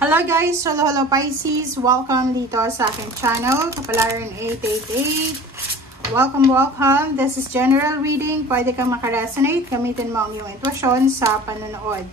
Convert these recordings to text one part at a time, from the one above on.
Hello guys! Hello Pisces! Welcome dito sa aking channel, Kapalaran 888. Welcome! This is general reading. Pwede kang makaresonate. Gamitin mo ang iyong intuition sa panonood.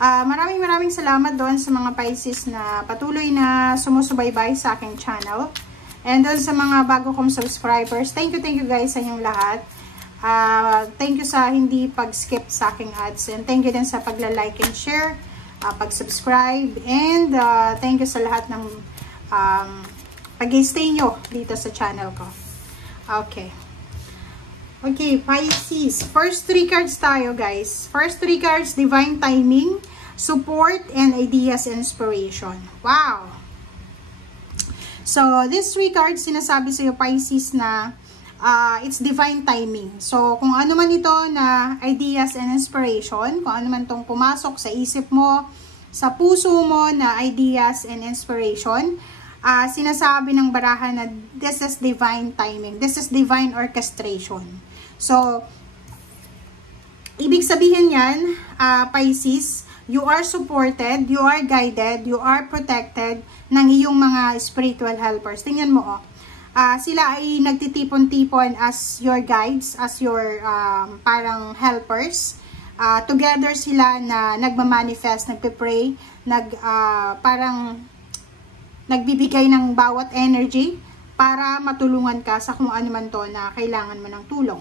Maraming salamat doon sa mga Pisces na patuloy na sumusubaybay sa aking channel. And doon sa mga bago kong subscribers, thank you guys sa inyong lahat. Thank you sa hindi pag-skip sa aking ads. And thank you din sa pagla-like and share, pag-subscribe, and thank you sa lahat ng pag-stay nyo dito sa channel ko. Okay, Pisces. First 3 cards tayo, guys. First 3 cards, divine timing, support, and ideas, inspiration. Wow! So, these 3 cards, sinasabi sa iyo, Pisces, na it's divine timing. So, kung ano man ito na ideas and inspiration, kung ano man itong pumasok sa isip mo, sa puso mo na ideas and inspiration, sinasabi ng barahan na this is divine timing. This is divine orchestration. So, ibig sabihin yan, Pisces, you are supported, you are guided, you are protected ng iyong mga spiritual helpers. Tingnan mo, sila ay nagtitipon-tipon as your guides, as your parang helpers. Together sila na nagmamanifest, nagpe-pray, parang nagbibigay ng bawat energy para matulungan ka sa kung ano man to na kailangan mo ng tulong.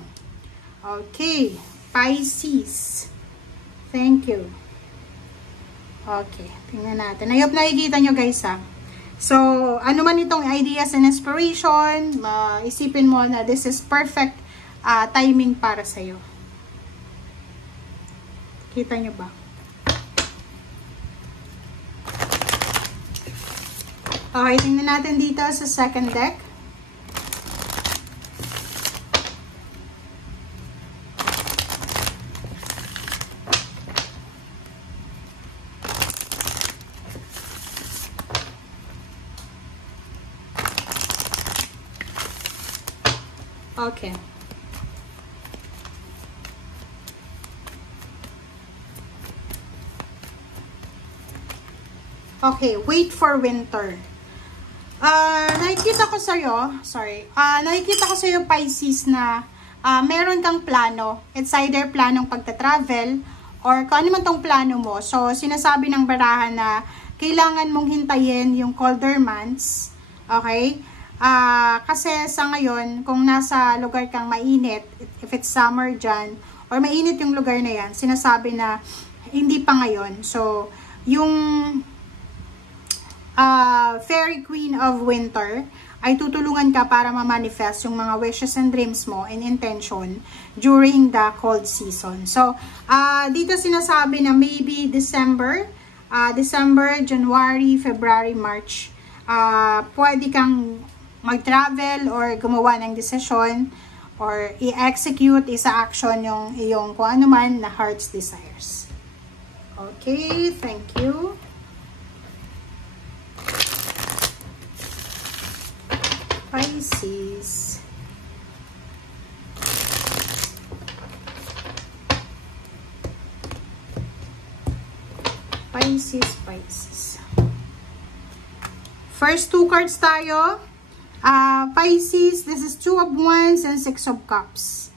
Okay, Pisces. Thank you. Okay, tingnan natin. I hope nakikita nyo guys ha. So, ano man itong ideas and inspiration, isipin mo na this is perfect timing para sa'yo. Kita nyo ba? Okay, tingnan natin dito sa second deck. Okay. Okay, wait for winter. Nakikita ko sa'yo, nakikita ko sa'yo, Pisces, na meron kang plano. It's either planong pagta-travel or kung ano man tong plano mo. So, sinasabi ng barahan na kailangan mong hintayin yung colder months. Okay? Kasi sa ngayon, kung nasa lugar kang mainit, if it's summer dyan, or mainit yung lugar na yan, sinasabi na hindi pa ngayon. So, yung Fairy Queen of Winter ay tutulungan ka para ma-manifest yung mga wishes and dreams mo and intention during the cold season. So, dito sinasabi na maybe December, January, February, March, pwede kang mag-travel or gumawa ng desisyon or i-execute, isa-action yung iyong kung ano man na heart's desires. Okay, thank you. Pisces. Pisces. First 2 cards tayo. Pisces, this is 2 of Wands and 6 of Cups.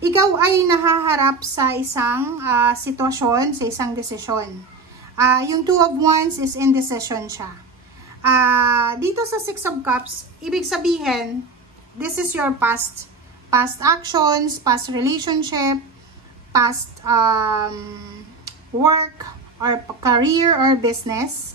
Ikaw ay nahaharap sa isang sitwasyon, sa isang desisyon. Yung 2 of Wands is indecision siya. Dito sa 6 of Cups, ibig sabihin, this is your past actions, past relationship, past work, or career, or business.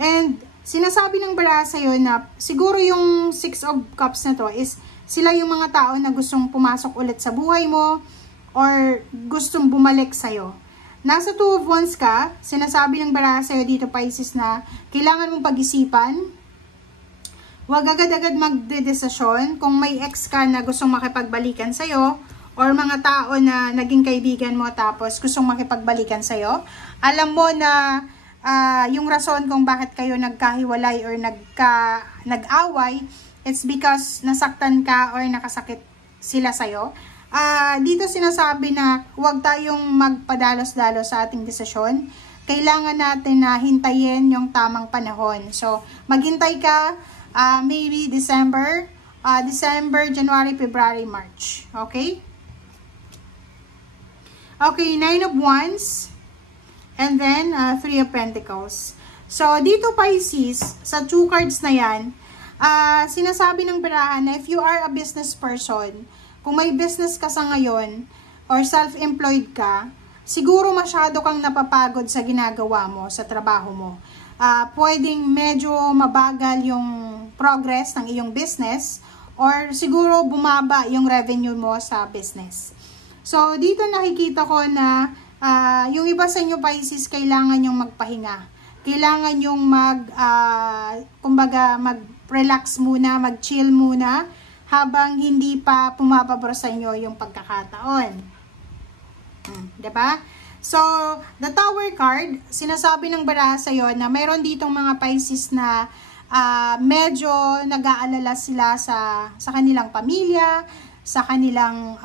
And sinasabi ng baraha sa'yo na siguro yung 6 of Cups na to is sila yung mga tao na gustong pumasok ulit sa buhay mo or gustong bumalik sa'yo. Nasa 2 of Wands ka, sinasabi ng baraha sa'yo dito, Pisces, na kailangan mong pag-isipan. Huwag agad-agad magdedesisyon. Kung may ex ka na gustong makipagbalikan sa'yo or mga tao na naging kaibigan mo tapos gustong makipagbalikan sa'yo, alam mo na yung rason kung bakit kayo nagkahiwalay or nag-away, it's because nasaktan ka or nakasakit sila sa'yo. Dito sinasabi na huwag tayong magpadalos-dalos sa ating desisyon. kailangan natin na hintayin yung tamang panahon. So, maghintay ka, maybe December, January, February, March. Okay? Okay, 9 of Wands, and then 3 of Pentacles. So, dito Pisces, sa 2 cards na yan, sinasabi ng barahan na if you are a business person, kung may business ka sa ngayon, or self-employed ka, siguro masyado kang napapagod sa ginagawa mo, sa trabaho mo. Pwedeng medyo mabagal yung progress ng iyong business, or siguro bumaba yung revenue mo sa business. So, dito nakikita ko na yung iba sa inyo Pisces, kailangan yung magpahinga. Kailangan yung kumbaga mag-relax muna, mag-chill muna, habang hindi pa pumapabor sa inyo yung pagkakataon. Diba? So, the Tower card, sinasabi ng baraha sa'yo na mayroon ditong mga Pisces na medyo nag-aalala sila sa kanilang pamilya, sa kanilang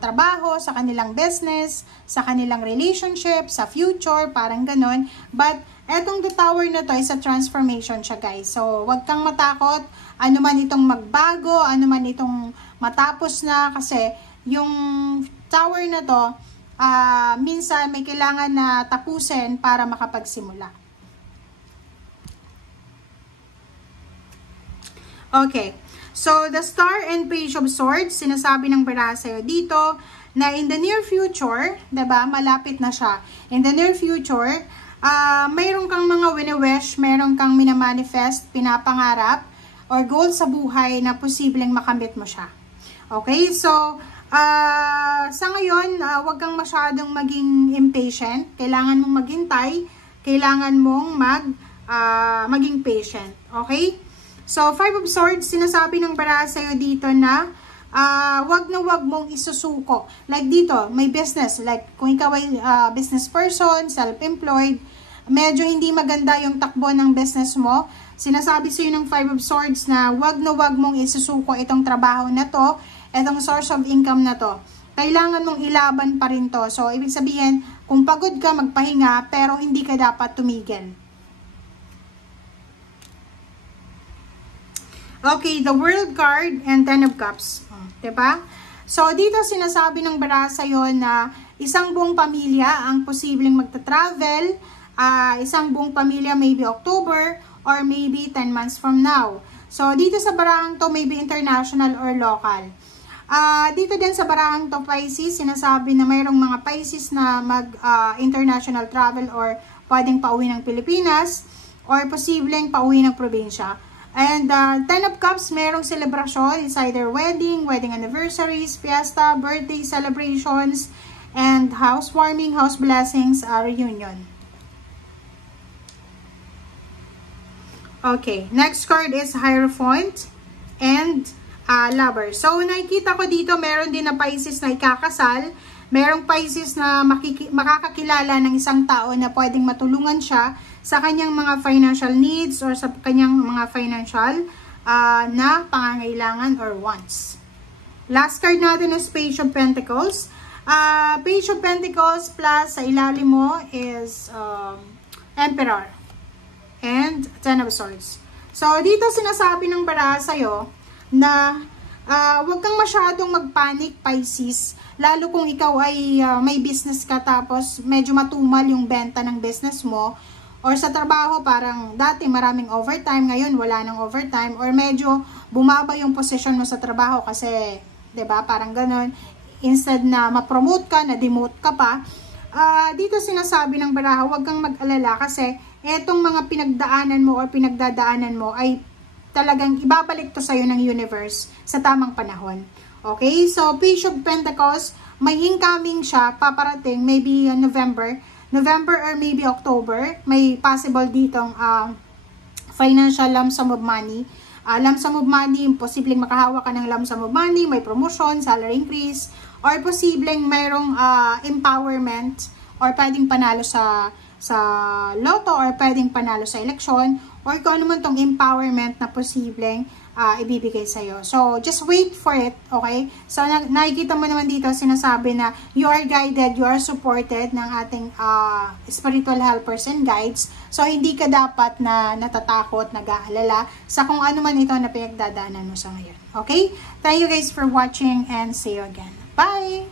trabaho, sa kanilang business, sa kanilang relationship, sa future, parang ganon. But, etong the Tower na to is a transformation siya, guys. So, wag kang matakot, ano man itong magbago, ano man itong matapos na, kasi yung Tower na to, minsan may kailangan na tapusin para makapagsimula. Okay. So, the Star and Page of Swords, sinasabi ng baraha sa'yo dito na in the near future, diba, malapit na siya. In the near future, mayroon kang mga wini-wish, mayroon kang minamanifest, pinapangarap, or goal sa buhay na posibleng makamit mo siya. Okay? So, sa ngayon, wag kang masyadong maging impatient. Kailangan mong maghintay. Kailangan mong maging patient. Okay? So, 5 of Swords, sinasabi ng baraha sa'yo dito na wag na wag mong isusuko. Like dito, may business. Like, kung ikaw ay business person, self-employed, medyo hindi maganda yung takbo ng business mo. Sinasabi sa'yo ng 5 of Swords na wag mong isusuko itong trabaho na to, itong source of income na to. Kailangan mong ilaban pa rin to. So, ibig sabihin, kung pagod ka, magpahinga, pero hindi ka dapat tumigil. Okay, the World card and 10 of Cups. Diba? So, dito sinasabi ng baraha sa'yo na isang buong pamilya ang posibleng magta-travel, isang buong pamilya maybe October, or maybe 10 months from now. So, dito sa barahang to, maybe international or local. Dito din sa barahang to, Pisces, sinasabi na mayroong mga Pisces na mag-international travel or pwedeng pauwi ng Pilipinas, or posibleng pauwi ng probinsya. And 10 of Cups, mayroong celebration. It's either wedding anniversaries, fiesta, birthday celebrations, and housewarming, house blessings, reunion. Okay, next card is Hierophant and Lover. So, nakikita ko dito, meron din na Pisces na ikakasal. Merong Pisces na makakakilala ng isang tao na pwedeng matulungan siya sa kanyang mga financial needs or sa kanyang mga financial na pangangailangan or wants. Last card natin is Page of Pentacles. Page of Pentacles plus sa ilalim mo is Emperor and 10 of Swords. So, dito sinasabi ng baraha sa'yo na huwag kang masyadong magpanic, Pisces. Lalo kung ikaw ay may business ka tapos medyo matumal yung benta ng business mo. Or sa trabaho, parang dati maraming overtime, ngayon wala nang overtime. Or medyo bumaba yung position mo sa trabaho kasi, 'di ba, parang ganon. Instead na ma-promote ka, na-demote ka pa. Dito sinasabi ng baraha, huwag kang mag-alala kasi etong mga pinagdaanan mo or pinagdadaanan mo ay talagang ibabalik to sa'yo ng universe sa tamang panahon. Okay? So, Page of Pentacles, may incoming siya, paparating, maybe November or maybe October. May possible ditong financial lump sum of money. Lump sum of money, posibleng makahawa ka ng lump sum of money, may promotion, salary increase, or posibleng mayroong empowerment or pwedeng panalo sa sa loto or pwedeng panalo sa eleksyon or kung ano man tong empowerment na posibleng ibibigay sa'yo. So, just wait for it, okay? So, nakikita mo naman dito, sinasabi na you are guided, you are supported ng ating spiritual helpers and guides. So, hindi ka dapat na natatakot, nag-aalala sa kung ano man ito na pinagdadaanan mo sa ngayon. Okay? Thank you guys for watching and see you again. Bye!